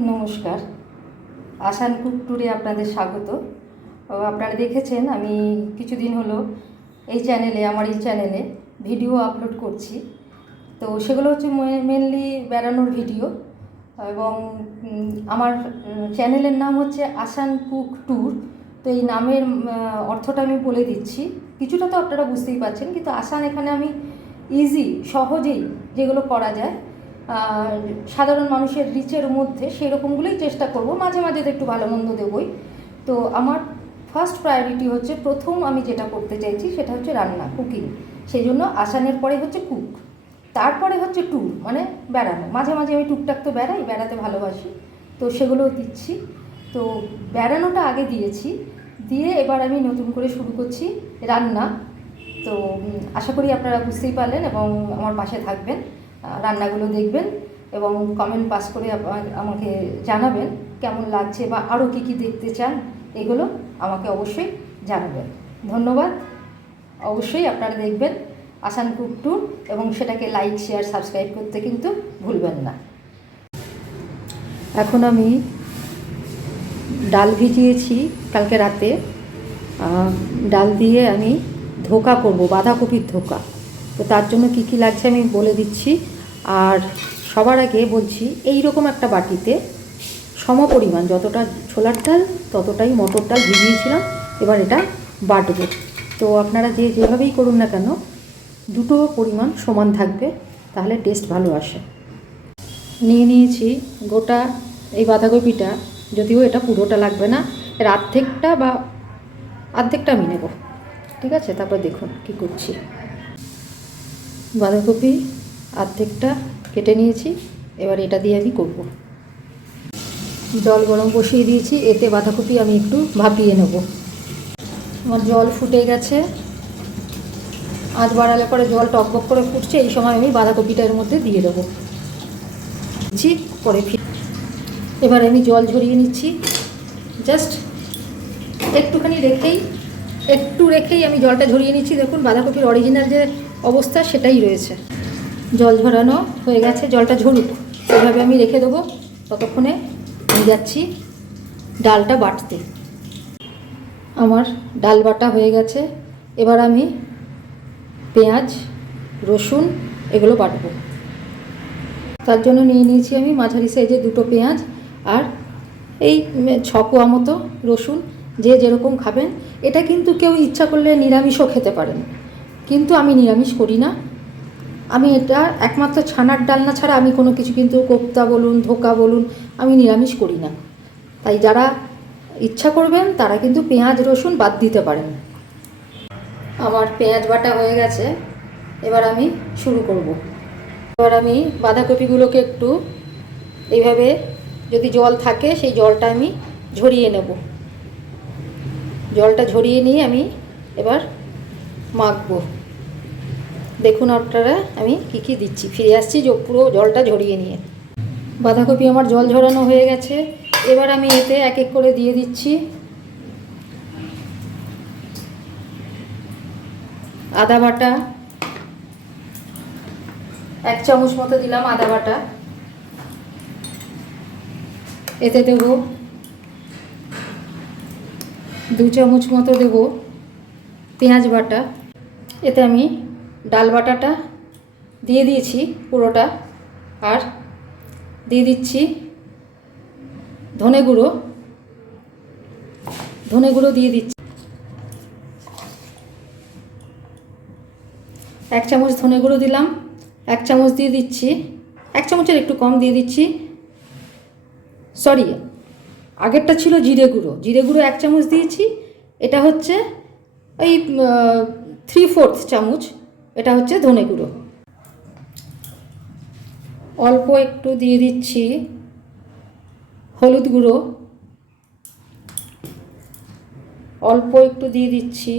নমস্কার, আসান কুক ট্যুরে আপনাদের স্বাগত। আপনারা দেখেছেন আমি কিছুদিন হলো আমার এই চ্যানেলে ভিডিও আপলোড করছি। তো সেগুলো হচ্ছে মেনলি বেড়ানোর ভিডিও, এবং আমার চ্যানেলের নাম হচ্ছে আসান কুক ট্যুর। তো এই নামের অর্থটা আমি বলে দিচ্ছি, কিছুটা তো আপনারা বুঝতেই পারছেন, কিন্তু আসান এখানে আমি সহজেই যেগুলো করা যায় সাধারণ মানুষের রিচের মধ্যে সেই রকমগুলোই চেষ্টা করব, মাঝে মাঝে তো একটু ভালো মন্দ দেবই। তো আমার ফার্স্ট প্রায়োরিটি হচ্ছে, প্রথম আমি যেটা করতে চাইছি সেটা হচ্ছে রান্না, কুকিং। সেই জন্য আসানের পরে হচ্ছে কুক, তারপরে হচ্ছে ট্যুর, মানে বেড়ানো। মাঝে মাঝে আমি টুকটাক তো বেড়াতে ভালোবাসি, তো সেগুলোও দিচ্ছি। তো বেড়ানোটা আগে দিয়েছি, দিয়ে এবার আমি নতুন করে শুরু করছি রান্না। তো আশা করি আপনারা বুঝতেই পারলেন এবং আমার পাশে থাকবেন, রান্নাগুলো দেখবেন এবং কমেন্ট পাস করে আমাকে জানাবেন কেমন লাগছে বা আরও কী কী দেখতে চান, এগুলো আমাকে অবশ্যই জানাবেন। ধন্যবাদ। অবশ্যই আপনারা দেখবেন আসান কুক ট্যুর এবং সেটাকে লাইক, শেয়ার, সাবস্ক্রাইব করতে কিন্তু ভুলবেন না। এখন আমি ডাল ভিজিয়েছি কালকে রাতে, ডাল দিয়ে আমি ধোকা করব, বাঁধাকপির ধোকা। তো তার জন্য কী কী লাগছে আমি বলে দিচ্ছি। আর সবার আগে বলছি, এই রকম একটা বাটিতে সমপরিমাণ যতটা ছোলার ডাল ততটাই মটর ডাল ভিজিয়েছিলাম, এবার এটা বাটবো। তো আপনারা যেভাবেই করুন না কেন, দুটো পরিমাণ সমান থাকবে, তাহলে টেস্ট ভালো আসে। নিয়ে নিয়েছি গোটা এই বাঁধাকপিটা, যদিও এটা পুরোটা লাগবে না, এর অর্ধেকটা আমি নেব, ঠিক আছে? তারপর দেখুন কি করছি। বাঁধাকপি অর্ধেকটা কেটে নিয়েছি, এবার এটা দিয়ে আমি করব। জল গরম বসিয়ে দিয়েছি, এতে বাঁধাকপি আমি একটু ভাপিয়ে নেব। আমার জল ফুটে গেছে, আঁচ বাড়ালে পরে জল টকবক করে ফুটছে, এই সময় আমি বাঁধাকপিটা এর মধ্যে দিয়ে দেবো। পরে এবার আমি জল ঝরিয়ে নিচ্ছি, জাস্ট একটু রেখেই আমি জলটা ঝরিয়ে নিচ্ছি। দেখুন বাঁধাকপির অরিজিনাল যে অবস্থা সেটাই রয়েছে। জল ঝরানো হয়ে গেছে, জলটা ঝরুক, এইভাবে আমি রেখে দেবো। ততক্ষণে আমি যাচ্ছি ডালটা বাটতে। আমার ডাল বাটা হয়ে গেছে, এবার আমি পেঁয়াজ, রসুন এগুলো বাটবো। তার জন্য নিয়ে নিয়েছি আমি মাঝারি সাইজে দুটো পেঁয়াজ আর এই 6 কোয়া মতো রসুন। যে যেরকম খাবেন, এটা কিন্তু কেউ ইচ্ছা করলে নিরামিষও খেতে পারেন, কিন্তু আমি নিরামিষ করি না। আমি এটা একমাত্র ছানার ডালনা ছাড়া আমি কোনো কিছু, কিন্তু কোপ্তা বলুন, ধোকা বলুন, আমি নিরামিষ করি না। তাই যারা ইচ্ছা করবেন তারা কিন্তু পেঁয়াজ রসুন বাদ দিতে পারেন। আমার পেঁয়াজ বাটা হয়ে গেছে, এবার আমি শুরু করব। এবার আমি বাঁধাকপিগুলোকে একটু এইভাবে, যদি জল থাকে সেই জলটা আমি ঝরিয়ে নেব। জলটা ঝরিয়ে নিয়ে আমি এবার মাখবো। দেখুন আপনারা আমি কি কি দিচ্ছি, ফিরে আসছি পুরো জলটা ঝরিয়ে নিয়ে। বাঁধাকপি আমার জল ঝরানো হয়ে গেছে, এবার আমি এতে এক এক করে দিয়ে দিচ্ছি আদা বাটা, 1 চামচ মতো দিলাম আদা বাটা। এতে দেব 2 চামচ মতো দেব পেঁয়াজ বাটা। এতে আমি ডাল বাটাটা দিয়ে দিয়েছি পুরোটা, আর দিয়ে দিচ্ছি ধনে গুঁড়ো দিয়ে দিচ্ছি 1 চামচ ধনে গুঁড়ো দিলাম, 1 চামচ দিয়ে দিচ্ছি, 1 চামচের একটু কম দিয়ে দিচ্ছি, সরি আগেরটা ছিল জিরে গুঁড়ো 1 চামচ দিয়েছি, এটা হচ্ছে ওই 3/4 চামচ, এটা হচ্ছে ধনে গুঁড়ো। অল্প একটু দিয়ে দিচ্ছি হলুদ গুঁড়ো, অল্প একটু দিয়ে দিচ্ছি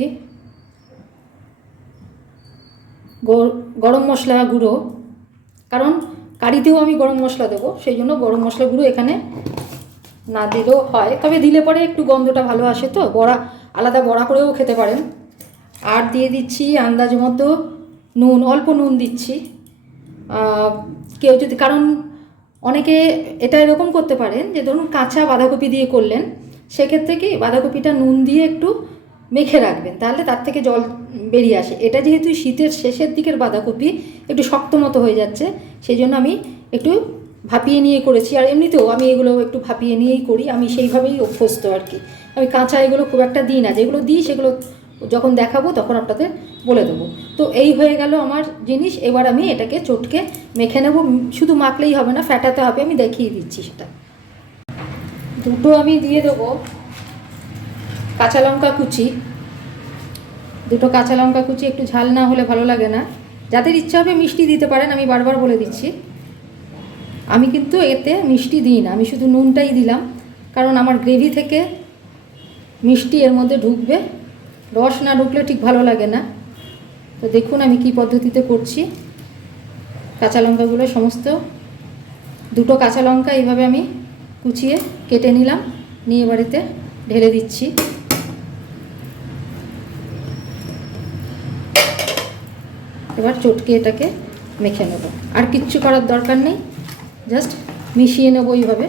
গরম মশলা গুঁড়ো, কারণ কারিতেও আমি গরম মশলা দেবো, সেই জন্য গরম মশলা গুঁড়ো এখানে না দিলেও হয়, তবে দিলে পরে একটু গন্ধটা ভালো আসে, তো আলাদা বড়া করেও খেতে পারেন। আর দিয়ে দিচ্ছি আন্দাজ মতো নুন, অল্প নুন দিচ্ছি। কেউ যদি, কারণ অনেকে এটা এরকম করতে পারেন যে ধরুন কাঁচা বাঁধাকপি দিয়ে করলেন, সেক্ষেত্রে কি বাঁধাকপিটা নুন দিয়ে একটু মেখে রাখবেন, তাহলে তার থেকে জল বেরিয়ে আসে। এটা যেহেতু শীতের শেষের দিকের বাঁধাকপি একটু শক্ত মতো হয়ে যাচ্ছে, সেই জন্য আমি একটু ভাপিয়ে নিয়ে করেছি। আর এমনিতেও আমি এগুলো একটু ভাপিয়ে নিয়েই করি, আমি সেইভাবেই অভ্যস্ত আর কি। আমি কাঁচা এগুলো খুব একটা দিই না, যেগুলো দিই সেগুলো যখন দেখাবো তখন আপনাদের বলে দেবো। তো এই হয়ে গেল আমার জিনিস। এবার আমি এটাকে চটকে মেখে নেব। শুধু মাখলেই হবে না, ফ্যাটাতে হবে, আমি দেখিয়ে দিচ্ছি সেটা। দুটো আমি দিয়ে দেবো কাঁচা লঙ্কা কুচি, দুটো কাঁচা লঙ্কা কুচি। একটু ঝাল না হলে ভালো লাগে না, যাদের ইচ্ছা হবে মিষ্টি দিতে পারেন, আমি বারবার বলে দিচ্ছি। আমি কিন্তু এতে মিষ্টি দিই না, আমি শুধু নুনটাই দিলাম, কারণ আমার গ্রেভি থেকে মিষ্টি এর মধ্যে ঢুকবে, রস না ঢুকলে ঠিক ভালো লাগে না। তো দেখুন আমি কি পদ্ধতিতে করছি। কাঁচা লঙ্কাগুলো সমস্ত, দুটো কাঁচা লঙ্কা এইভাবে আমি কুচিয়ে কেটে নিলাম, নিয়ে বাড়িতে ঢেলে দিচ্ছি। এবার চটকে এটাকে মেখে নেব, আর কিচ্ছু করার দরকার নেই, জাস্ট মিশিয়ে নেব এইভাবে।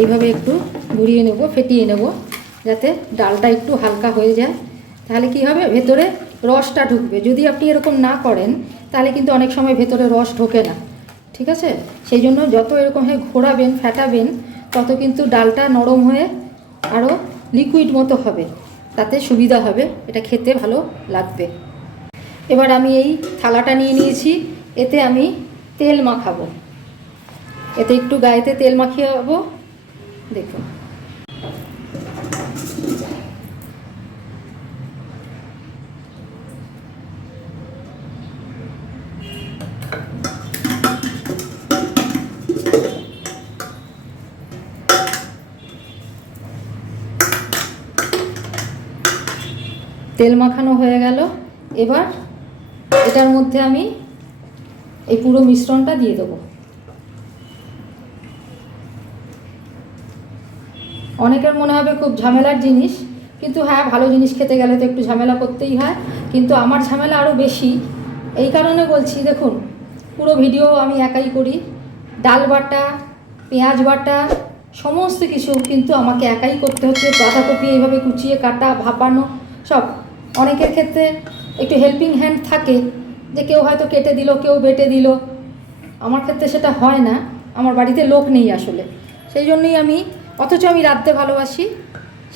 এইভাবে একটু ঘুরিয়ে নেব, ফেটিয়ে নেব, যাতে ডালটা একটু হালকা হয়ে যায়। তাহলে কি হবে, ভেতরে রসটা ঢুকবে। যদি আপনি এরকম না করেন তাহলে কিন্তু অনেক সময় ভেতরে রস ঢোকে না, ঠিক আছে? সেই জন্য যত এরকম হয়ে ঘোরাবেন, ফেটাবেন, তত কিন্তু ডালটা নরম হয়ে আরও লিকুইড মতো হবে, তাতে সুবিধা হবে, এটা খেতে ভালো লাগবে। এবার আমি এই থালাটা নিয়ে নিয়েছি, এতে আমি তেল মাখাবো। এতে একটু গায়েতে তেল মাখিয়ে নেবো। দেখুন তেল মাখানো হয়ে গেল। এবার এটার মধ্যে আমি এই পুরো মিশ্রণটা দিয়ে দেবো। অনেকের মনে হবে খুব ঝামেলার জিনিস, কিন্তু হ্যাঁ, ভালো জিনিস খেতে গেলে তো একটু ঝামেলা করতেই হয়, কিন্তু আমার ঝামেলা আরও বেশি। এই কারণে বলছি, দেখুন পুরো ভিডিও আমি একাই করি, ডাল বাটা, পেঁয়াজ বাটা, সমস্ত কিছু কিন্তু আমাকে একাই করতে হচ্ছে। বাঁধাকপি এইভাবে কুচিয়ে কাটা, ভাপানো, সব। অনেকের ক্ষেত্রে একটু হেল্পিং হ্যান্ড থাকে, যে কেউ হয়তো কেটে দিল, কেউ বেটে দিল। আমার ক্ষেত্রে সেটা হয় না, আমার বাড়িতে লোক নেই আসলে, সেই জন্যই আমি, অথচ আমি রাঁধতে ভালোবাসি,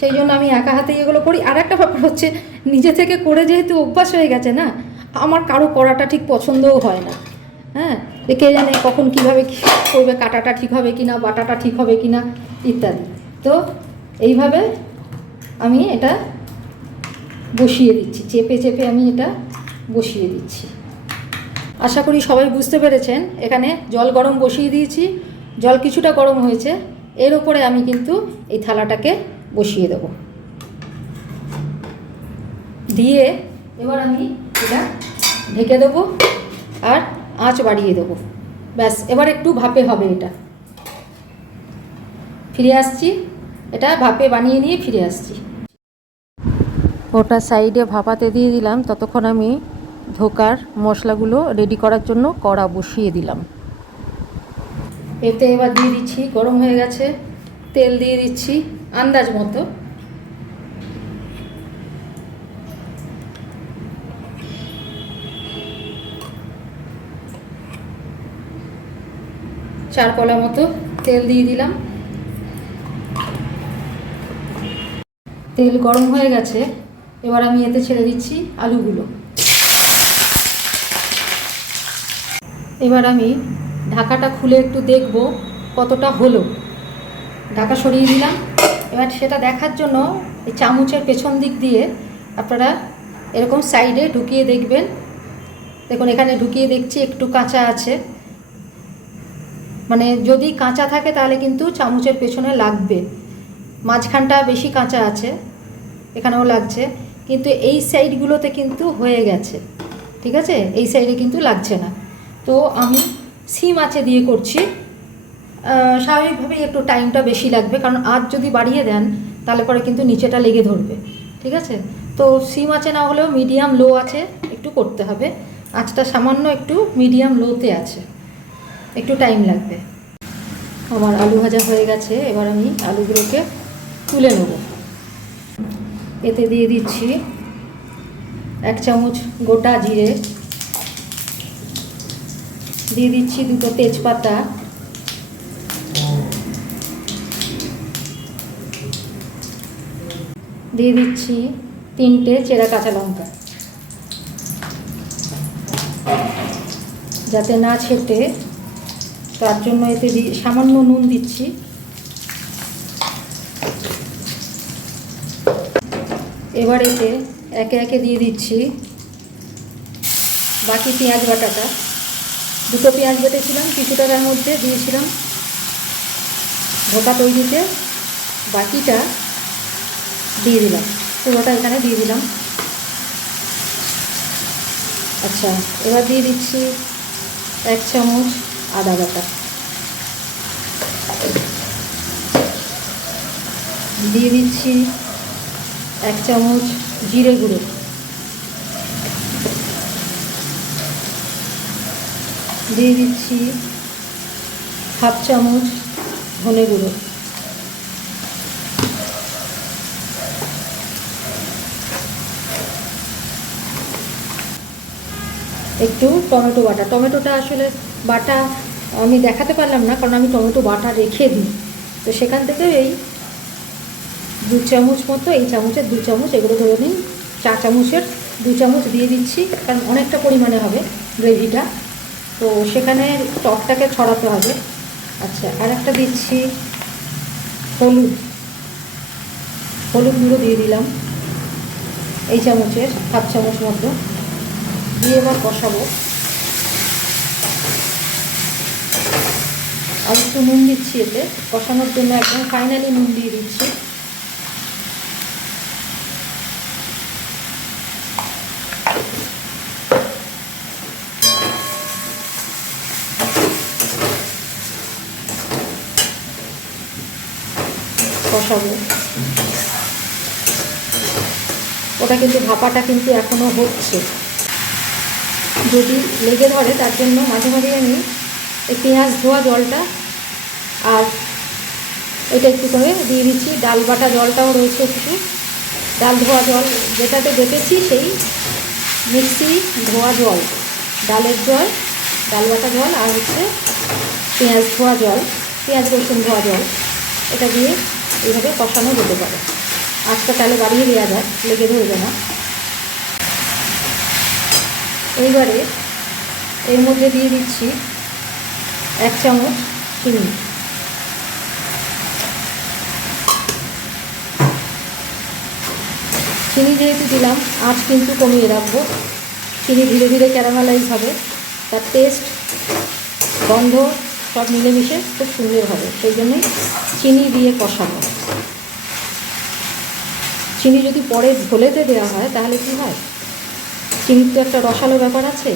সেই জন্য আমি একা হাতেই এগুলো করি। আর একটা ব্যাপার হচ্ছে, নিজে থেকে করে যেহেতু অভ্যাস হয়ে গেছে না, আমার কারো করাটা ঠিক পছন্দও হয় না। হ্যাঁ, কে জানে কখন কীভাবে করবে, কাটাটা ঠিক হবে কি না, বাটাটা ঠিক হবে কি না, ইত্যাদি। তো এইভাবে আমি এটা বসিয়ে দিচ্ছি, চেপে চেপে আমি এটা বসিয়ে দিচ্ছি। আশা করি সবাই বুঝতে পেরেছেন। এখানে জল গরম বসিয়ে দিয়েছি, জল কিছুটা গরম হয়েছে, এর উপরে আমি কিন্তু এই থালাটাকে বসিয়ে দেব। দিয়ে এবার আমি এটা ঢেকে দেবো আর আঁচ বাড়িয়ে দেবো। ব্যাস, এবার একটু ভাপে হবে এটা। ফিরে আসছি, এটা ভাপে বানিয়ে নিয়ে ফিরে আসছি। ওটা সাইডে ভাপাতে দিয়ে দিলাম, ততক্ষণ আমি ধোকার মশলাগুলো রেডি করার জন্য কড়া বসিয়ে দিলাম। এতে এবার দিয়ে দিচ্ছি, গরম হয়ে গেছে, তেল দিয়ে দিচ্ছি আন্দাজ মতো। চার কলা মতো তেল দিয়ে দিলাম। তেল গরম হয়ে গেছে, এবার আমি এতে ছেড়ে দিচ্ছি আলুগুলো। এবার আমি ঢাকাটা খুলে একটু দেখব কতটা হলো। ঢাকা সরিয়ে দিলাম। এবার সেটা দেখার জন্য এই চামচের পেছন দিক দিয়ে আপনারা এরকম সাইডে ঢুকিয়ে দেখবেন। দেখুন এখানে ঢুকিয়ে দেখছি একটু কাঁচা আছে, মানে যদি কাঁচা থাকে তাহলে কিন্তু চামচের পেছনে লাগবে। মাঝখানটা বেশি কাঁচা আছে, এখানেও লাগছে, কিন্তু এই সাইডগুলোতে কিন্তু হয়ে গেছে, ঠিক আছে? এই সাইডে কিন্তু লাগছে না। তো আমি সিম আঁচে দিয়ে করছি। স্বাভাবিকভাবেই একটু টাইমটা বেশি লাগবে, কারণ আঁচ যদি বাড়িয়ে দেন তাহলে পরে কিন্তু নিচেটা লেগে ধরবে, ঠিক আছে? তো সিম আঁচে না হলেও মিডিয়াম লো আছে একটু করতে হবে। আঁচটা সামান্য একটু মিডিয়াম লোতে আছে, একটু টাইম লাগবে। আমার আলু ভাজা হয়ে গেছে, এবার আমি আলুগুলোকে তুলে নেব। এতে দিয়ে দিচ্ছি 1 চামচ গোটা জিরে, দিয়ে দিচ্ছি 2টো তেজপাতা, দিয়ে দিচ্ছি 3টে চেরা কাঁচা লঙ্কা, যাতে না ছেটে তার জন্য এতে সামান্য নুন দিচ্ছি। এবার এতে একে একে দিয়ে দিচ্ছি বাকি পেঁয়াজ বাটাটা। 2টো পেঁয়াজ বেটেছিলাম, কিছুটা তার মধ্যে দিয়েছিলাম ধোকা তৈরিতে, বাকিটা দিয়ে দিলাম, পুরোটা এখানে দিয়ে দিলাম। আচ্ছা, এবার দিয়ে দিচ্ছি 1 চামচ আদা বাটা, দিয়ে দিচ্ছি 1 চামচ জিরে গুঁড়ো, দিয়ে দিচ্ছি 1/2 চামচ ধনে গুঁড়ো, একটু টমেটো বাটা। টমেটোটা আসলে বাটা আমি দেখাতে পারলাম না, কারণ আমি টমেটো বাটা রেখে দিই, তো সেখান থেকে এই 2 চামচ মতো, এই চামচের 2 চামচ, এগুলো ধরে নিন 4 চামচের 2 চামচ দিয়ে দিচ্ছি, কারণ অনেকটা পরিমাণে হবে গ্রেভিটা, তো সেখানে টকটাকে ছড়াতে হবে। আচ্ছা, আর একটা দিচ্ছি হলুদ গুঁড়ো দিয়ে দিলাম এই চামচের 1/2 চামচ মতো, দিয়ে এবার কষাবো। আর একটু নুন দিচ্ছি এতে কষানোর জন্য, একদম ফাইনালি নুন দিয়ে দিচ্ছি। কষাবো, ওটা কিন্তু ভাপাটা কিন্তু এখনও হচ্ছে, যদি লেগে ধরে তার জন্য মাঝে মাঝে আমি এই পেঁয়াজ ধোয়া জলটা আর এটা একটু করে দিয়ে দিচ্ছি। ডাল বাটা জলটাও রয়েছে একটু, ডাল ধোয়া জল যেটাতে বেটেছি সেই মিক্সি ধোয়া জল, ডালের জল, ডাল বাটা জল, আর হচ্ছে পেঁয়াজ ধোয়া জল, পেঁয়াজ রসুন ধোয়া জল, এটা দিয়ে এইভাবে কষানো যেতে পারে। আজটা তাহলে বাড়িয়ে দেওয়া যায়, লেগে ধরবে না। এইবারে এর মধ্যে দিয়ে দিচ্ছি 1 চামচ চিনি, চিনি যেহেতু দিলাম আঁচ কিন্তু কমিয়ে রাখবো, চিনি ধীরে ধীরে ক্যারামেলাইজ হবে, তার টেস্ট গন্ধ সব মিলেমিশে খুব সুন্দর হবে, সেই জন্যই চিনি দিয়ে কষাবো। চিনি যদি পরে ঝোলেতে দেওয়া হয় তাহলে কি হয়, চিনির তো একটা রসালো ব্যাপার আছে,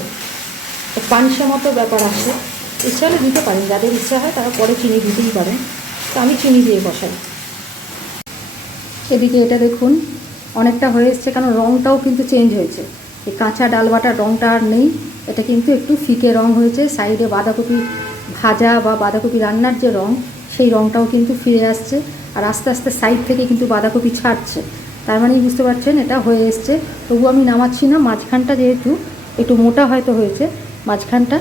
পানসে মতো ব্যাপার আছে, ইচ্ছা হলে দিতে পারেন, যাদের ইচ্ছা হয় তারা পরে চিনি দিতেই পারেন, তো আমি চিনি দিয়ে কষাই। এদিকে এটা দেখুন অনেকটা হয়ে এসছে, কারণ রঙটাও কিন্তু চেঞ্জ হয়েছে, এই কাঁচা ডাল বাটার রঙটা আর নেই, এটা কিন্তু একটু ফিকে রঙ হয়েছে। সাইডে বাঁধাকপি ভাজা বা বাঁধাকপি রান্নার যে রঙ, সেই রঙটাও কিন্তু ফিরে আসছে, আর আস্তে আস্তে সাইড থেকে কিন্তু বাঁধাকপি ছাড়ছে, তার মানেই বুঝতে পারছেন এটা হয়ে এসছে। তবু আমি নামাচ্ছি না, মাঝখানটা যেহেতু একটু মোটা হয়তো হয়েছে, মাঝখানটা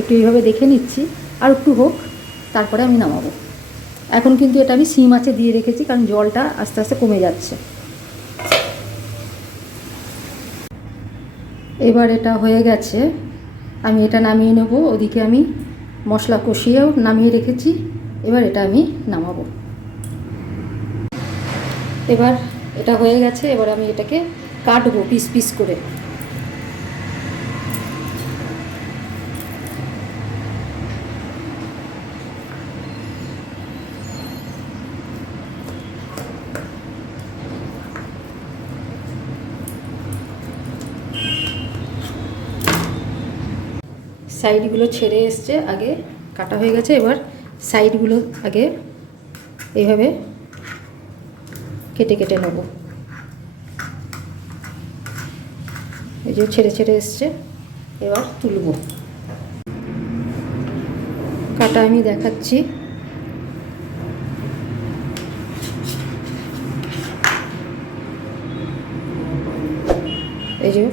একটু এইভাবে দেখে নিচ্ছি, আর একটু হোক তারপরে আমি নামাবো। এখন কিন্তু এটা আমি সিম আঁচে দিয়ে রেখেছি, কারণ জলটা আস্তে আস্তে কমে যাচ্ছে। এবার এটা হয়ে গেছে, আমি এটা নামিয়ে নেব। ওদিকে আমি মশলা কষিয়েও নামিয়ে রেখেছি, এবার এটা আমি নামাবো। এবার এটা হয়ে গেছে, এবার আমি এটাকে কাটবো পিস পিস করে। সাইডগুলো ছেড়ে এসছে, আগে কাটা হয়ে গেছে, এবার সাইডগুলো আগে এইভাবে কেটে কেটে নেব। এই যে ছেড়ে ছেড়ে এসছে, এবার তুলব। কাটা আমি দেখাচ্ছি। এই যে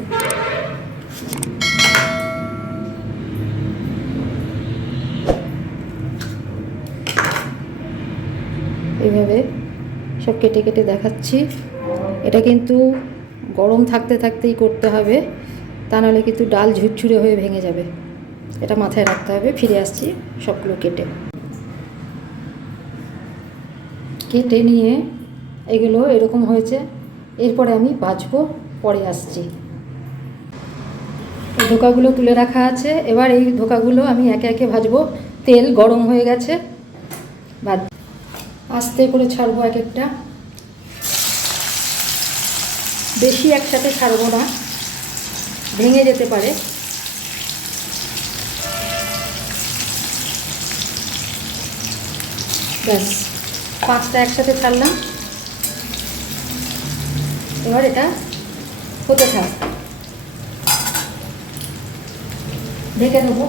এইভাবে সব কেটে কেটে দেখাচ্ছি। এটা কিন্তু গরম থাকতে থাকতেই করতে হবে, তা নাহলে কিন্তু ডাল ঝুরঝুরে হয়ে ভেঙে যাবে। এটা মাথায় রাখতে হবে। ফিরে আসছি সবগুলো কেটে কেটে নিয়ে এগুলো এরকম হয়েছে। এরপরে আমি ভাজবো, পরে আসছি। এই ধোকাগুলো তুলে রাখা আছে। এবার এই ধোকাগুলো আমি একে একে ভাজবো। তেল গরম হয়ে গেছে, ভাজ আস্তে করে ছাড়বো এক একটা। বেশি একসাথে ছাড়বো না, ভেঙে যেতে পারে। ব্যাস 5টা একসাথে ছাড়লাম। এবার এটা হতে থাক, ঢেকে দেবো।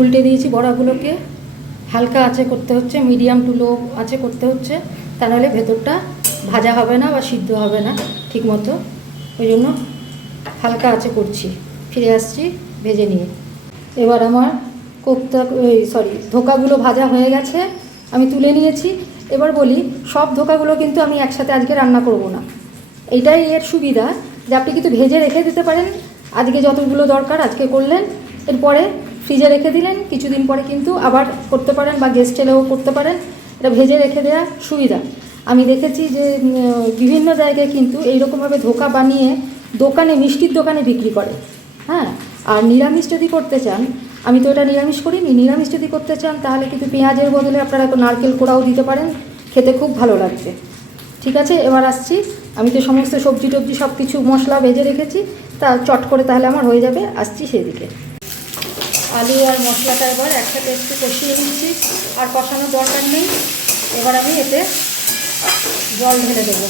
উল্টে দিয়েছি বড়াগুলোকে। হালকা আঁচে করতে হচ্ছে, মিডিয়াম টু লো আঁচে করতে হচ্ছে, তা নাহলে ভেতরটা ভাজা হবে না বা সিদ্ধ হবে না ঠিক মতো। ওই জন্য হালকা আঁচে করছি। ফিরে আসছি ভেজে নিয়ে। এবার আমার ধোকাগুলো ভাজা হয়ে গেছে, আমি তুলে নিয়েছি। এবার বলি, সব ধোকাগুলো কিন্তু আমি একসাথে আজকে রান্না করব না। এইটাই এর সুবিধা যে আপনি কিন্তু ভেজে রেখে দিতে পারেন। আজকে যতগুলো দরকার আজকে করলেন, এরপরে ফ্রিজে রেখে দিলেন, কিছুদিন পরে কিন্তু আবার করতে পারেন বা গেস্ট এলেও করতে পারেন। এটা ভেজে রেখে দেওয়া সুবিধা। আমি দেখেছি যে বিভিন্ন জায়গায় কিন্তু এইরকমভাবে ধোকা বানিয়ে দোকানে, মিষ্টির দোকানে বিক্রি করে। হ্যাঁ, আর নিরামিষ যদি করতে চান, আমি তো এটা নিরামিষ করিনি, নিরামিষ যদি করতে চান তাহলে কিন্তু পেঁয়াজের বদলে আপনারা নারকেল কোড়াও দিতে পারেন, খেতে খুব ভালো লাগবে। ঠিক আছে, এবার আসছি। আমি তো সমস্ত সবজি টবজি সব কিছু মশলা ভেজে রেখেছি, তা চট করে তাহলে আমার হয়ে যাবে। আসছি সেদিকে। আলু আর মশলাটা এবার একসাথে একটু কষিয়ে নিচ্ছি, আর কষানোর দরকার নেই। এবার আমি এতে জল ঢেলে দেবো।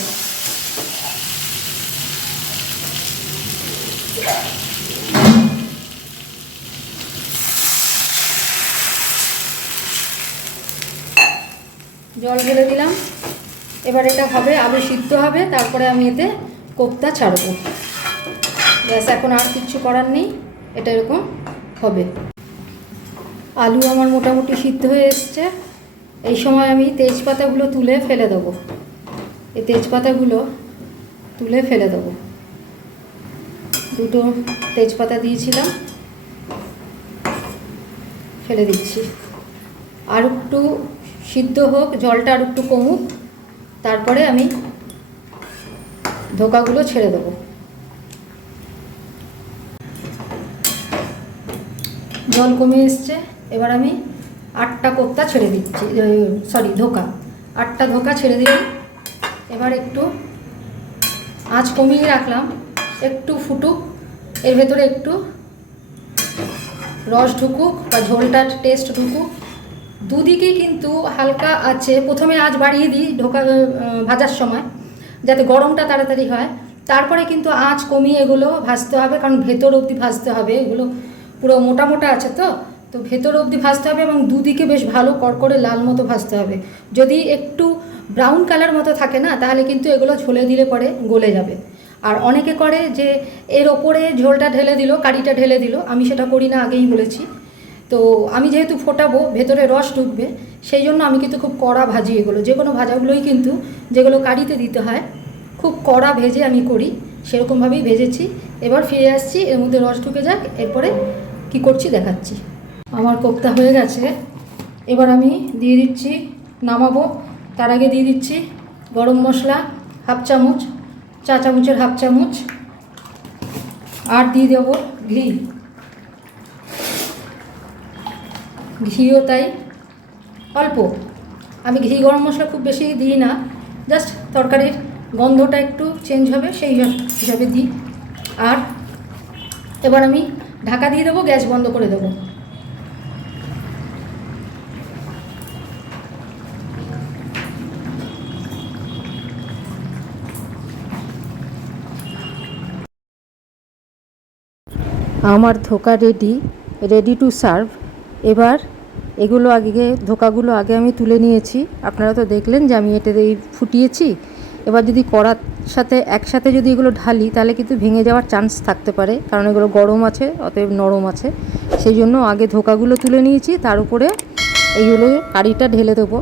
জল ঢেলে দিলাম। এবার এটা হবে, আলু সিদ্ধ হবে, তারপরে আমি এতে কোপ্তা ছাড়বো। ব্যাস, এখন আর কিচ্ছু করার নেই, এটা এরকম হবে। আলু আমার মোটামুটি সিদ্ধ হয়ে এসছে। এই সময় আমি তেজপাতাগুলো তুলে ফেলে দেবো। এই তেজপাতাগুলো তুলে ফেলে দেবো। 2টো তেজপাতা দিয়েছিলাম, ফেলে দিচ্ছি। আর একটু সিদ্ধ হোক, জলটা আর একটু কমুক, তারপরে আমি ধোকাগুলো ছেড়ে দেবো। জল কমে এসছে। এবার আমি 8টা কোপ্তা ছেড়ে দিচ্ছি, ধোকা 8টা ধোকা ছেড়ে দিলাম। এবার একটু আঁচ কমিয়ে রাখলাম, একটু ফুটুক, এর ভেতরে একটু রস ঢুকুক বা ঝোলটার টেস্ট ঢুকুক। দুদিকেই কিন্তু হালকা আছে, প্রথমে আঁচ বাড়িয়ে দিই ধোকা ভাজার সময়, যাতে গরমটা তাড়াতাড়ি হয়। তারপরে কিন্তু আঁচ কমিয়ে এগুলো ভাজতে হবে, কারণ ভেতর অবধি ভাজতে হবে। এগুলো পুরো মোটা মোটা আছে, তো ভেতর অবধি ভাজতে হবে এবং দুদিকে বেশ ভালো কড়কড়ে লাল মতো ভাজতে হবে। যদি একটু ব্রাউন কালার মতো থাকে না, তাহলে কিন্তু এগুলো ঝোলে দিলে পরে গলে যাবে। আর অনেকে করে যে এর ওপরে ঝোলটা ঢেলে দিল, কারিটা ঢেলে দিল। আমি সেটা করি না, আগেই বলেছি। তো আমি যেহেতু ফোটাবো, ভেতরে রস ঢুকবে, সেই জন্য আমি কিন্তু খুব কড়া ভাজি এগুলো। যে কোনো ভাজাগুলোই কিন্তু যেগুলো কারিতে দিতে হয়, খুব কড়া ভেজে আমি করি, সেরকমভাবেই ভেজেছি। এবার ফিরে আসছি, এর মধ্যে রস ঢুকে যাক, এরপরে কি করছি দেখাচ্ছি। আমার কোপ্তা হয়ে গেছে। এবার আমি দিয়ে দিচ্ছি, নামাবো তার আগে দিয়ে দিচ্ছি গরম মশলা হাফ চামচ, চা চামচের হাফ চামচ, আর দিয়ে দেবো ঘি। ঘিও তাই অল্প। আমি ঘি গরম মশলা খুব বেশি দিই না, জাস্ট তরকারির গন্ধটা একটু চেঞ্জ হবে সেই হিসাবে দিই। আর এবার আমি ঢাকা দিয়ে দেবো, গ্যাস বন্ধ করে দেবো। আমার ধোকা রেডি টু সার্ভ। এবার এগুলো আগে ধোকাগুলো আগে আমি তুলে নিয়েছি। আপনারা তো দেখলেন যে আমি এটা ফুটিয়েছি। এবার যদি কড়ার সাথে একসাথে যদি এগুলো ঢালি তাহলে কিন্তু ভেঙে যাওয়ার চান্স থাকতে পারে, কারণ এগুলো গরম আছে, অতএব নরম আছে। সেই জন্য আগে ধোকাগুলো তুলে নিয়েছি, তার উপরে এইগুলো কারিটা ঢেলে দেবো।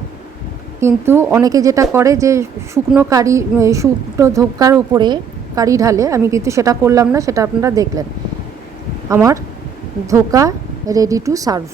কিন্তু অনেকে যেটা করে যে শুকনো ধোকার উপরে কারি ঢালে, আমি কিন্তু সেটা করলাম না, সেটা আপনারা দেখলেন। আমার ধোকা রেডি টু সার্ভ।